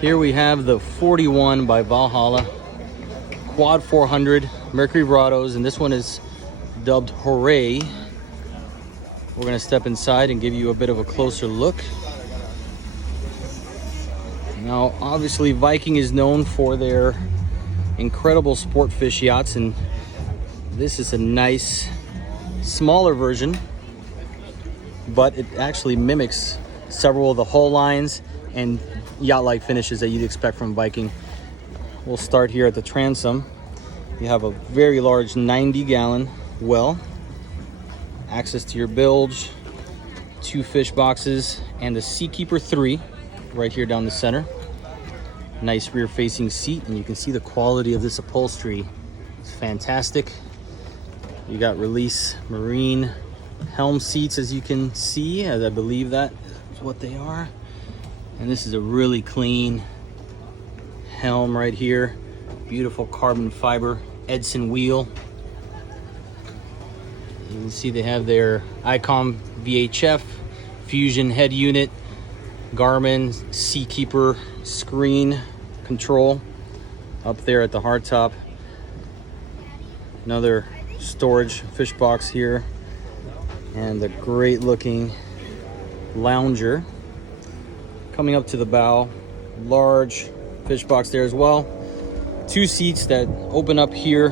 Here we have the 41 by Valhalla Quad 400 Mercury Brados, and this one is dubbed Hooray. We're gonna step inside and give you a bit of a closer look. Now, obviously, Viking is known for their incredible sport fish yachts, and this is a nice, smaller version, but it actually mimics several of the hull lines and yacht-like finishes that you'd expect from Viking. We'll start here at the transom. You have a very large 90-gallon well, access to your bilge, 2 fish boxes, and the Seakeeper 3 right here down the center. Nice rear-facing seat, and you can see the quality of this upholstery. It's fantastic. You got Release Marine helm seats, as you can see, as I believe that is what they are. And this is a really clean helm right here. Beautiful carbon fiber Edson wheel. You can see they have their Icom VHF Fusion head unit, Garmin Seakeeper screen control up there at the hardtop. Another storage fish box here, and a great looking lounger. Coming up to the bow, large fish box there as well. 2 seats that open up here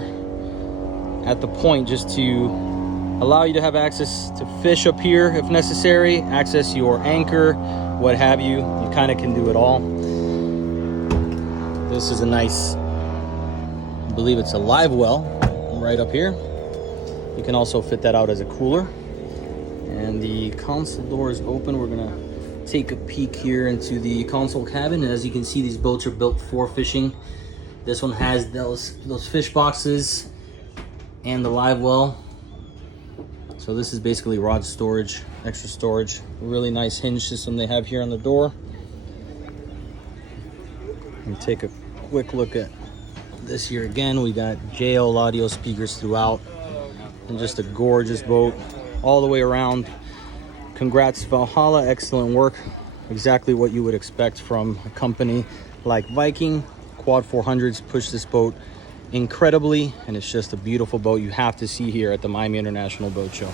at the point just to allow you to have access to fish up here if necessary, access your anchor, what have you. You kind of can do it all. This is a nice, I believe it's a live well right up here. You can also fit that out as a cooler. And the console door is open. We're gonna take a peek here into the console cabin. And as you can see, these boats are built for fishing. This one has those fish boxes and the live well. So this is basically rod storage, extra storage. Really nice hinge system they have here on the door. And take a quick look at this here again. We got JL audio speakers throughout, and just a gorgeous boat all the way around. Congrats, Valhalla, excellent work. Exactly what you would expect from a company like Viking. Quad 400s push this boat incredibly, and it's just a beautiful boat you have to see here at the Miami International Boat Show.